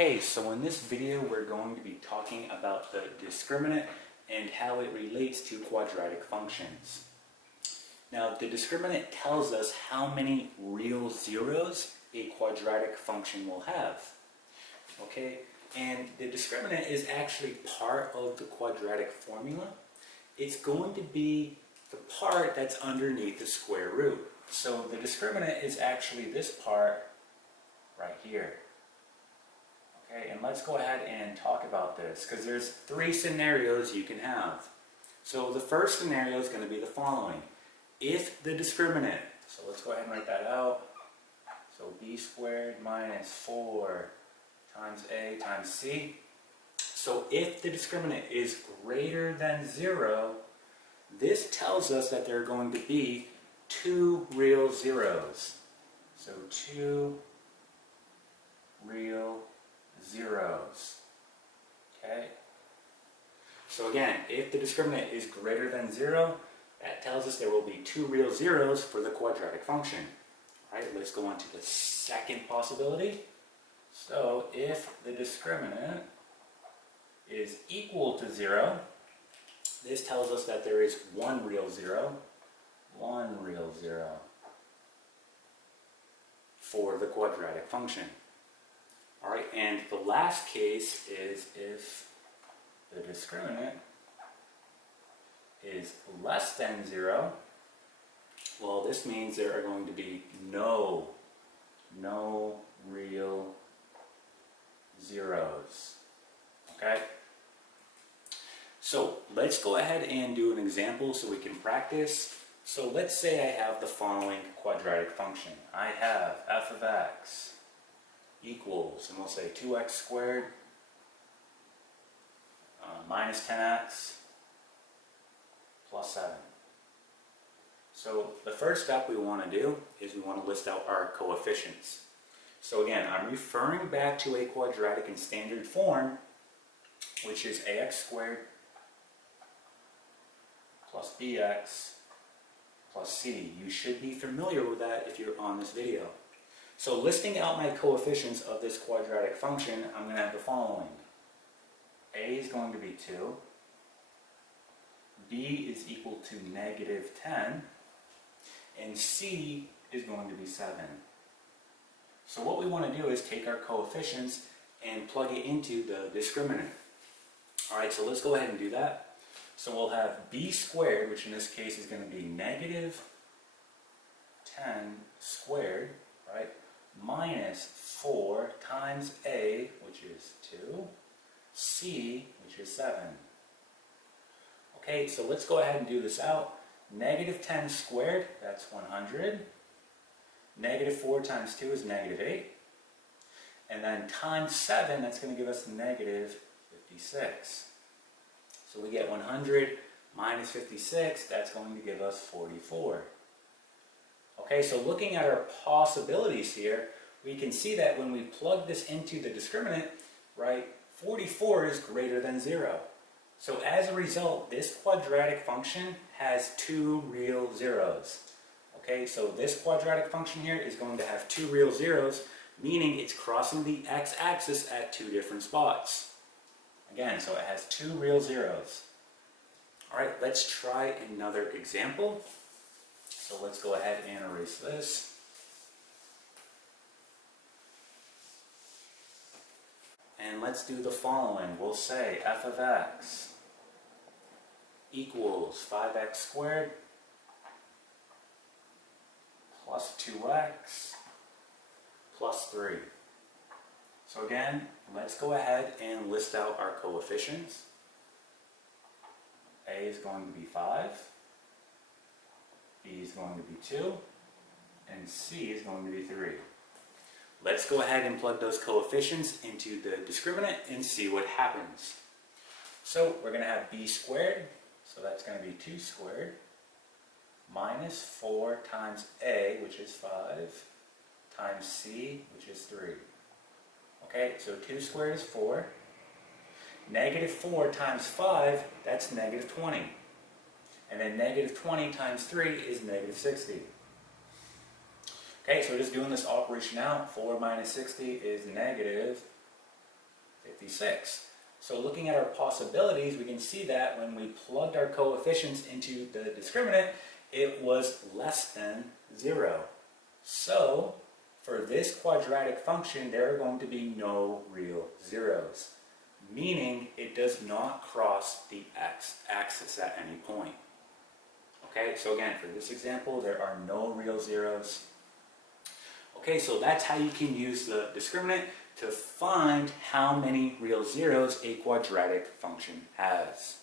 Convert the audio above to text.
Okay, so in this video we're going to be talking about the discriminant and how it relates to quadratic functions. Now the discriminant tells us how many real zeros a quadratic function will have. Okay, and the discriminant is actually part of the quadratic formula. It's going to be the part that's underneath the square root. So the discriminant is actually this part right here. Okay, and let's go ahead and talk about this because there's three scenarios you can have. So the first scenario is going to be the following. If the discriminant, so let's go ahead and write that out. So b squared minus 4 times a times c. So if the discriminant is greater than 0, this tells us that there are going to be two real zeros. So two real zeros. Okay? So again, if the discriminant is greater than 0, that tells us there will be two real zeros for the quadratic function. All right, let's go on to the second possibility. So if the discriminant is equal to 0, this tells us that there is one real zero for the quadratic function. All right, and the last case is if the discriminant is less than 0. Well, this means there are going to be no real zeros. Okay? So let's go ahead and do an example so we can practice. So let's say I have the following quadratic function. I have f of x equals, and we'll say 2x squared minus 10x plus 7. So the first step we want to do is we want to list out our coefficients. So again, I'm referring back to a quadratic in standard form, which is ax squared plus bx plus c. You should be familiar with that if you're on this video. So listing out my coefficients of this quadratic function, I'm going to have the following. A is going to be 2. B is equal to negative 10. And c is going to be 7. So what we want to do is take our coefficients and plug it into the discriminant. Alright, so let's go ahead and do that. So we'll have b squared, which in this case is going to be negative 10 squared, right, minus 4 times a, which is 2, c, which is 7. Okay, so let's go ahead and do this out. Negative 10 squared, that's 100. Negative 4 times 2 is negative 8. And then times 7, that's going to give us negative 56. So we get 100 minus 56, that's going to give us 44. Okay, so looking at our possibilities here, we can see that when we plug this into the discriminant, right, 44 is greater than 0. So as a result, this quadratic function has two real zeros. Okay, so this quadratic function here is going to have two real zeros, meaning it's crossing the x-axis at two different spots. Again, so it has two real zeros. All right, let's try another example. So let's go ahead and erase this. And let's do the following. We'll say f of x equals 5x squared plus 2x plus 3. So again, let's go ahead and list out our coefficients. A is going to be 5, B is going to be 2, and C is going to be 3. Let's go ahead and plug those coefficients into the discriminant and see what happens. So we're going to have b squared, so that's going to be 2 squared, minus 4 times a, which is 5, times c, which is 3. Okay, so 2 squared is 4. Negative 4 times 5, that's negative 20. And then negative 20 times 3 is negative 60. Okay, so just doing this operation out, 4 minus 60 is negative 66. So looking at our possibilities, we can see that when we plugged our coefficients into the discriminant, it was less than 0. So for this quadratic function, there are going to be no real zeros, meaning it does not cross the x-axis at any point. Okay, so again, for this example, there are no real zeros. Okay, so that's how you can use the discriminant to find how many real zeros a quadratic function has.